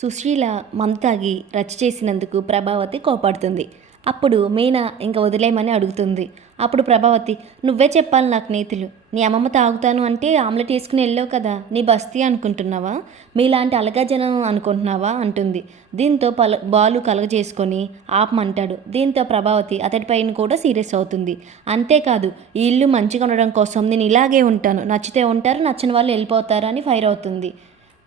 సుశీల మందు తాగి రచ్చ చేసినందుకు ప్రభావతి కోపడుతుంది. అప్పుడు మీనా ఇంక వదిలేయమని అడుగుతుంది. అప్పుడు ప్రభావతి నువ్వే చెప్పాలి నాకు నీతులు. నీ అమ్మమ్మ తాగుతాను అంటే ఆమ్లెట్ వేసుకుని వెళ్ళావు కదా నీ బస్తీ అనుకుంటున్నావా? మీలాంటి అలగా జనం అనుకుంటున్నావా? అంటుంది. దీంతో పల బాలు కలగజేసుకొని ఆపమంటాడు. దీంతో ప్రభావతి అతడిపైన కూడా సీరియస్ అవుతుంది. అంతేకాదు ఈ ఇల్లు మంచిగా ఉండడం కోసం నేను ఇలాగే ఉంటాను. నచ్చితే ఉంటారు నచ్చని వాళ్ళు వెళ్ళిపోతారు అని ఫైర్ అవుతుంది.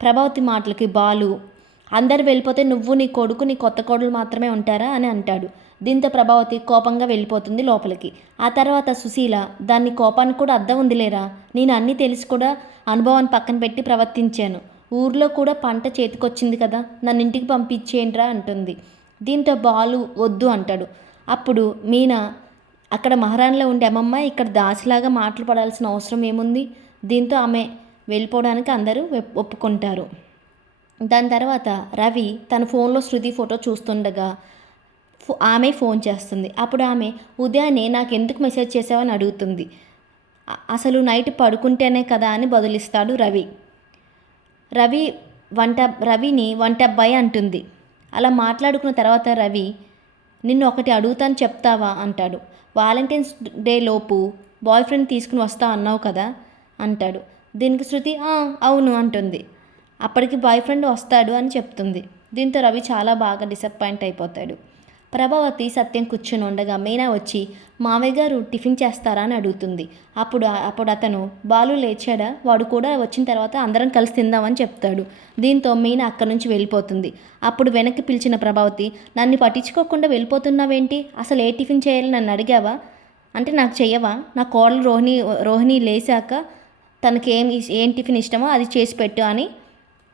ప్రభావతి మాటలకి బాలు అందరు వెళ్ళిపోతే నువ్వు నీ కొడుకు నీ కొత్త కోడలు మాత్రమే ఉంటారా అని అంటాడు. దీంతో ప్రభావతి కోపంగా వెళ్ళిపోతుంది లోపలికి. ఆ తర్వాత సుశీల దాన్ని కోపానికి కూడా అర్థం ఉందిలేరా? నేను అన్నీ తెలిసి కూడా అనుభవాన్ని పక్కన పెట్టి ప్రవర్తించాను. ఊర్లో కూడా పంట చేతికొచ్చింది కదా నన్ను ఇంటికి పంపించేయండిరా అంటుంది. దీంతో బాలు వద్దు అంటాడు. అప్పుడు మీనా అక్కడ మహారాణిలో ఉండే అమ్మమ్మ ఇక్కడ దాసిలాగా మాటలు పడాల్సిన అవసరం ఏముంది? దీంతో ఆమె వెళ్ళిపోవడానికి అందరూ ఒప్పుకుంటారు. దాని తర్వాత రవి తన ఫోన్లో శృతి ఫోటో చూస్తుండగా ఫో- ఆమె ఫోన్ చేస్తుంది. అప్పుడు ఆమె ఉదయాన్నే నాకు ఎందుకు మెసేజ్ చేసావని అడుగుతుంది. అసలు నైట్ పడుకుంటేనే కదా? అని బదులిస్తాడు రవి. రవి వంట రవిని వంట అబ్బాయి అంటుంది. అలా మాట్లాడుకున్న తర్వాత రవి నిన్ను ఒకటి అడుగుతాను చెప్తావా? అంటాడు. వాలంటైన్స్ డే లోపు బాయ్ ఫ్రెండ్ తీసుకుని వస్తా అన్నావు కదా? అంటాడు. దీనికి శృతి అవును అంటుంది. అప్పటికి బాయ్ ఫ్రెండ్ వస్తాడు అని చెప్తుంది. దీంతో రవి చాలా బాగా డిసప్పాయింట్ అయిపోతాడు. ప్రభావతి సత్యం కూర్చుని ఉండగా మీనా వచ్చి మావయ్య గారు టిఫిన్ చేస్తారా? అని అడుగుతుంది. అప్పుడు అప్పుడు అతను బాలు లేచాడా? వాడు కూడా వచ్చిన తర్వాత అందరం కలిసి తిందామని చెప్తాడు. దీంతో మీనా అక్కడి నుంచి వెళ్ళిపోతుంది. అప్పుడు వెనక్కి పిలిచిన ప్రభావతి నన్ను పట్టించుకోకుండా వెళ్ళిపోతున్నావేంటి? అసలు ఏ టిఫిన్ చేయాలి? నన్ను అడిగావా? అంటే నాకు చెయ్యవా? నా కోడలు రోహిణి రోహిణి లేచాక తనకి ఏం ఏం టిఫిన్ ఇష్టమో అది చేసి పెట్టు అని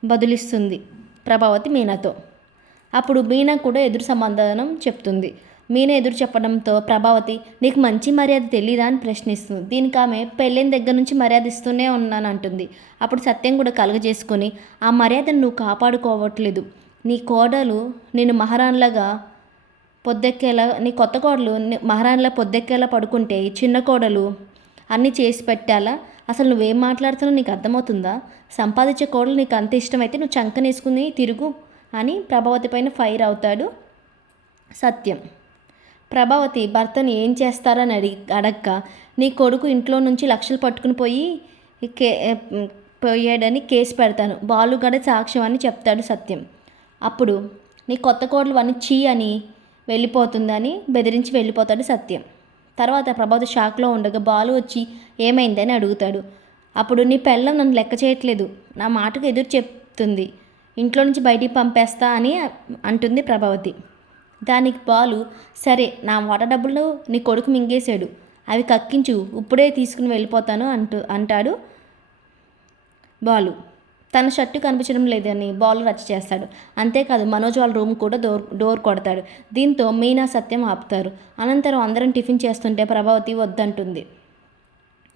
బదులిస్తుంది. ప్రభావతి మీనాతో. అప్పుడు మీనా కూడా ఎదురు సమాధానం చెప్తుంది. మీనా ఎదురు చెప్పడంతో ప్రభావతి నీకు మంచి మర్యాద తెలీదా? అని ప్రశ్నిస్తుంది. దీనికి ఆమె పెళ్ళైన దగ్గర నుంచి మర్యాద ఇస్తూనే ఉన్నాను అంటుంది అప్పుడు సత్యం కూడా కలుగజేసుకొని ఆ మర్యాదను నువ్వు కాపాడుకోవట్లేదు. నీ కోడలు నేను మహారాణిలాగా పొద్దెక్కేలా నీ కొత్త కోడలు మహారాణిలా పొద్దెక్కేలా పడుకుంటే చిన్న కోడలు అన్నీ చేసి పెట్టాలా? అసలు నువ్వేం మాట్లాడుతున్నావు నీకు అర్థమవుతుందా? సంపాదించే కోడలు నీకు అంత ఇష్టమైతే నువ్వు చంకనేసుకుని తిరుగు అని ప్రభావతి పైన ఫైర్ అవుతాడు సత్యం. ప్రభావతి భర్తను ఏం చేస్తారని అడిగి అడక్క నీ కొడుకు ఇంట్లో నుంచి లక్షలు పట్టుకుని పోయి కే పోయాడని కేసు పెడతాను. బాలుగడ సాక్ష్యం అని చెప్తాడు సత్యం. అప్పుడు నీ కొత్త కోడలు అని చీ అని వెళ్ళిపోతుందని బెదిరించి వెళ్ళిపోతాడు సత్యం. తర్వాత ప్రభావతి షాక్లో ఉండగా బాలు వచ్చి ఏమైందని అడుగుతాడు. అప్పుడు నీ పెళ్ళం నన్ను లెక్క చేయట్లేదు. నా మాటకు ఎదురు చెప్తుంది. ఇంట్లో నుంచి బయటికి పంపేస్తా అని అంటుంది ప్రభావతి. దానికి బాలు సరే నా వాట డబ్బులు నీ కొడుకు మింగేశాడు. అవి కక్కించు. ఇప్పుడే తీసుకుని వెళ్ళిపోతాను అంటూ అంటాడు బాలు. తన షర్టు కనిపించడం లేదని బాలు రచ్చ చేస్తాడు. అంతేకాదు మనోజ్ వాళ్ళ రూమ్ కూడా డోర్ డోర్ కొడతాడు. దీంతో మీనా సత్యం ఆపుతారు. అనంతరం అందరం టిఫిన్ చేస్తుంటే ప్రభావతి వద్దంటుంది.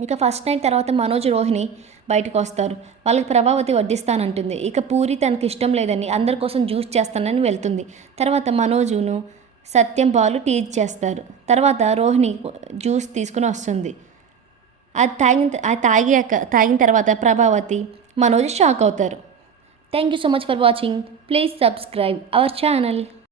ఇక ఫస్ట్ నైట్ తర్వాత మనోజ్ రోహిణి బయటకు వస్తారు. వాళ్ళకి ప్రభావతి వడ్డిస్తానంటుంది. ఇక పూరి తనకి ఇష్టం లేదని అందరి కోసం జ్యూస్ చేస్తానని వెళ్తుంది. తర్వాత మనోజును సత్యం బాలు టీజ్ చేస్తారు. తర్వాత రోహిణి జ్యూస్ తీసుకుని వస్తుంది. అది తాగిన అది తాగాక తాగిన తర్వాత ప్రభావతి మనోజ్ షాక్ అవుతారు. Thank you so much for watching please subscribe our channel